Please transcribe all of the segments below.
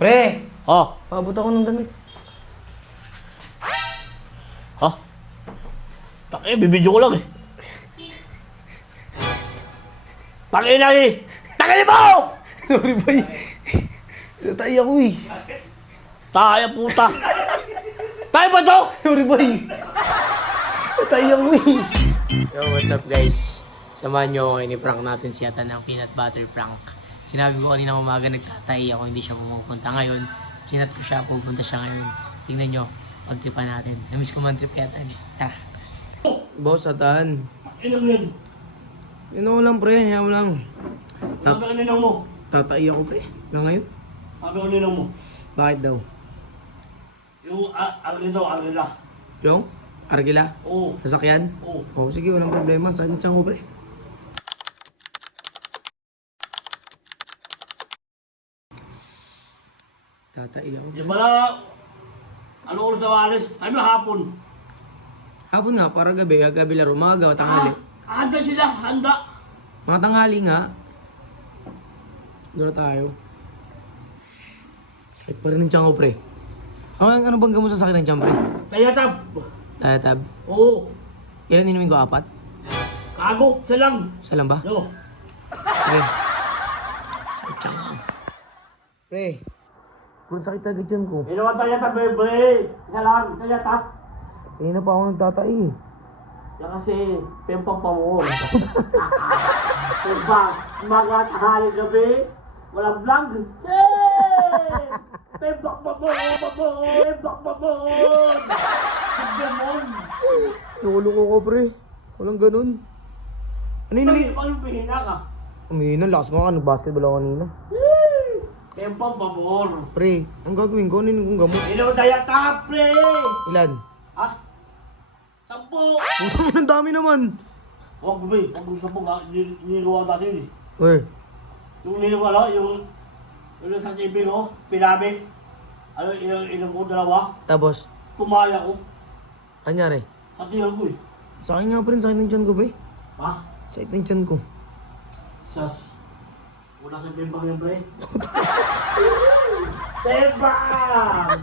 Pre! Oh. Paabot ako ng damit. Ha? Taki, bibidyo ko lang eh. Taki na eh! Taki mo! Sorry boy. Natay ako eh. Tayo puta. Tayo ba to? Sorry boy. Natay ako eh. Yo, what's up guys? Samahan nyo ako, ini-prank natin si Atan ng peanut butter prank. Sinabi ko kanina umaga nagtatay ako, hindi siya pumupunta ngayon. Chinat ko siya, pupunta siya ngayon. Tingnan nyo, pagtripan natin. Namiss ko man trip kay Atan. Tara. Boss, Atan. Inang yan. Yun ako lang pre, ayaw lang. Sabi ko ninang mo. Tatay ako pre. Hanggang ngayon. Sabi ko ninang mo. Bakit daw? Yung argila, argila. Yung? Argila? Oo. Sasakyan? Oo. Oh, sige, walang problema. Sakit na tiyan ko pre. Tatay ako. Di ba na, ano oras na walis? Sabi mo hapon. Hapon nga, para gabi. Gabi laro. Mga gawa, tanghali. Handa sila, handa. Mga tanghali nga. Doon na tayo. Sakit pa rin ng tiyan ko, pre. Ano bang gamot sa sakit ng tiyan, pre? Tayatab. Tayatab. Oo. Ilan inumin ko? 4? Kago, silang. Isa lang ba? No. Sige. Sakit tiyan ko. Pre. Puro sakit agad tiyan ko. Hindi naman tayatab, bebe. Isa lang, tayatab. Eh na pa ako nagtatay eh. Yan kasi, pempang pamuhol. Diba, mga tanghali gabi, walang vlog. Hey! Pempang pamuhol, pempang pamuhol. Pagdamon. Nakuloko ko, pre. Walang ganun. Ano inumin? Pag bihina ka. Umihina, lakas mo ka. Nag-basketball ako kanina. Pempang pamuhol. Pre, ang gagawin ko, ano yung kong gamot? Hindi naman tayatab, pre. Ilan? Ha? 10. Putang ang dami naman. Huwag gumi, huwag gusto po nga, niluwa natin eh. Weh, Yung niluwa, yung sa TV ko, pinamit. Ano, ilang ko, 2. tapos, Tumaya ko. anyari? Sa tiyan ko eh. Sa akin nga, pre, sakit ng tiyan ko, pre. Ha? Sakit ng tiyan ko. Sas. Wala sa timbang yung pre. Timbang!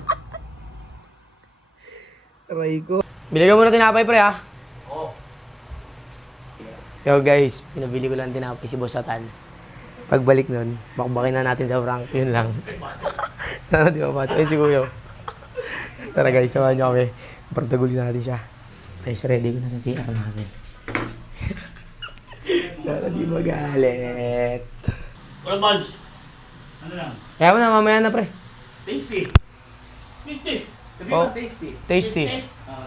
Aray ko. Biligan mo na tinapay, pre, ha? Oo. Yo, guys, pinabili ko lang tinapay si Boss Atan. Pagbalik nun, bakbakin na natin sa prank. Yun lang. Sana di ba, Pato? Ayun si Kuya. Tara, guys, samahan nyo kami. Partagulin natin siya. Guys, ready ko na sa CR namin. Sana di magalit. Walang buns. Ano lang? Kaya mo na, mamaya na, pre. Tasty. Tasty. Sabi Oh. mo tasty. Tasty.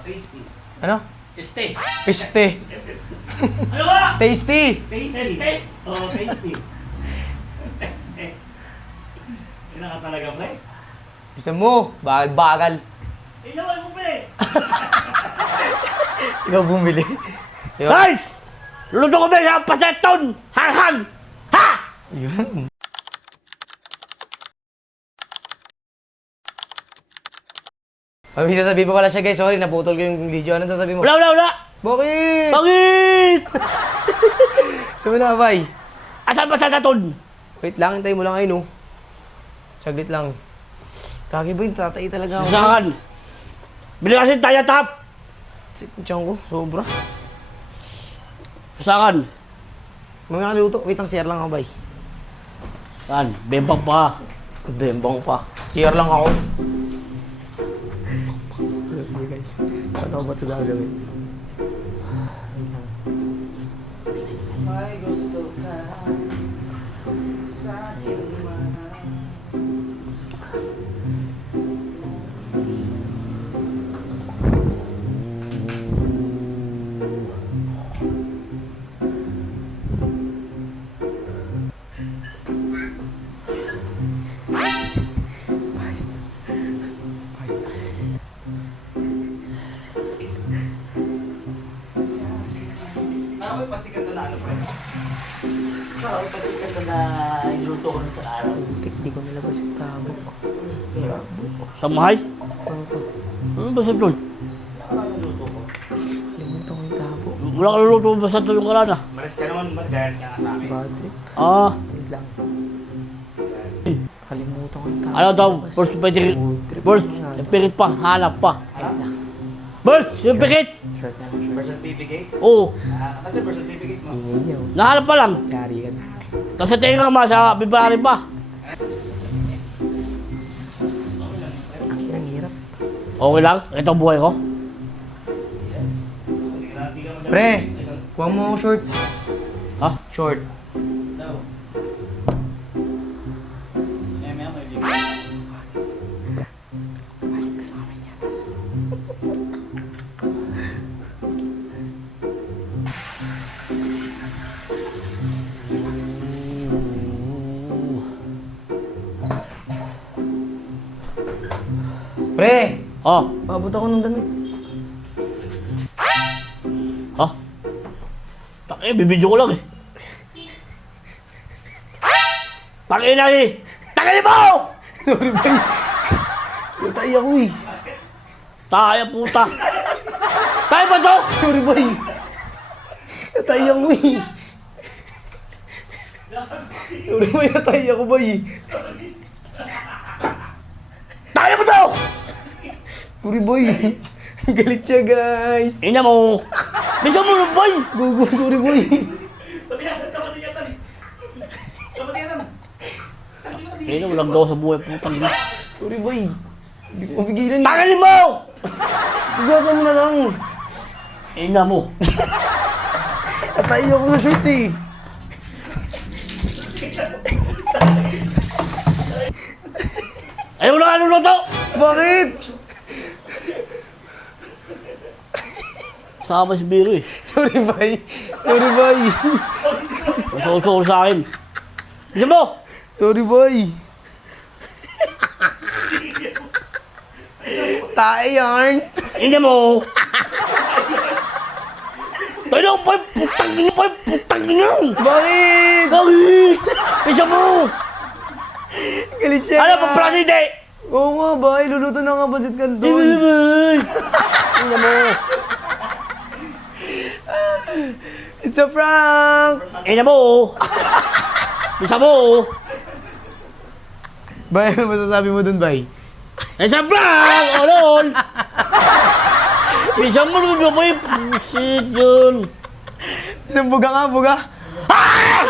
Tasty. Ano? Tasty. Piste. Ano ba? Tasty! Tasty. Oh, tasty. Tasty. Yun na ka talaga, pre. Bisa mo, bagal-bagal. Iyawan mo, pre. Ikaw bumili. Guys! Luto ko ba sa paseton? Hang-hang! Ha! Yun. May sasabihin pa pala siya, guys. Sorry, naputol ko yung video. Anong sasabihin mo? Wala! Bakit? Bakit? Sabi na, bay. Asan ba sa saton? Wait lang, hintayin mo lang ayun, oh. Saglit lang. Kagi ba yung tatay talaga ako? Saan? Bili kasi tayo tap. Sit yung tiyan ko, sobra. Saan? Mga kaluto. Wait lang, share lang ako, bay. Saan? Bembang pa. Bembang pa. Share lang ako. Okay, guys. Paano ba ito gagawin? May gusto ka sa akin man. Parang may pasikat na ano, pre. Parang may pasikat na iluto ko rin sa araw. Putik, di ko nalabas yung tabo. Sa mahay? Ano to? Ano ba sa doon? Nakakaliluto ko. Limutan ko yung tabo. Wala ka luluto ba sa doon ka na? Malis ka naman, mag-diet ka nga sa akin. Bad trip. Ah. Wait lang. Kalimutan Nakalimutan ko yung tao. Ano daw? First pirit pa, hanap pa. First, yung pikit! Short na lang, short. Birth certificate? Oo, Kasi birth certificate mo. Ingay niya, oh. nahanap pa lang. Yari ka sa akin. Kasi tingin ka naman sa February pa. Ang hirap. Okay lang? Ito ang buhay ko. Pre, kuha mo ako short. Ha? Short. Kasama niya. Pre, Oh, paabot ako ng damit. ha? Bibidyo ko lang eh. Tangina eh! Tangina mo! Sorry, bay. Natay ako eh. Taya puta. Tayo ba to? Sorry, bay. Natay ako eh. Sorry, bay. Natay ako, bay. Tayo ba to? Sorry, bay. Galit siya, guys. Ina mo. Bisa mo ng boy. Gogo, sorry, bay. Ina mo lang daw sa buhay putang ina. Sorry, bay. Hindi ko mapigilan. Tangina mo! Tugasan mo na lang. Ina mo. Natay ako sa shoot eh. Ayaw na ano to? Bakit? Sama si Biro eh. Sorry, bay. Sorry, bay. Masol-sol sa akin. Bisa mo! Sorry, bay. Tayo yarn. Ina mo. Tayo pa putang ina pa putang ina. Bakit? Bakit? Bisa mo. Galit siya. Ano pa president? Oo nga, bay. Luluto na nga Pansit Canton. Ina mo. It's a prank! Ina mo. Bisa mo. Bay, ano masasabi mo dun, bay? Isa prank! Olol! Bisa mo rin mo yung shit yun. Isang buga nga, buga. Ah!